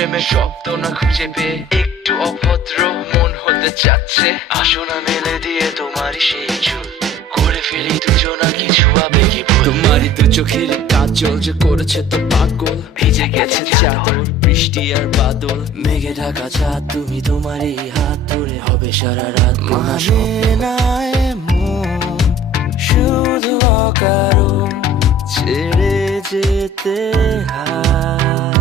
প্রেমের শব্দ না খুঁজে পেয়ে একটু অভদ্র মন হতে চাচ্ছে। আসো না মেলে দিয়ে তোমারই সেই চুল, করে ফেলি দুজনা কিছু আবেগী ভুল। তোমারই দু চোখের কাজল যে করেছে তো পাগল, ভিজে গেছে চাদর বৃষ্টি আর বাদল, মেঘে ঢাকা চাঁদ তুমি তোমারই হাত ধরে হবে সারা রাত। মানে না এমন শুধু অকারণ ছেড়ে যেতে হয়।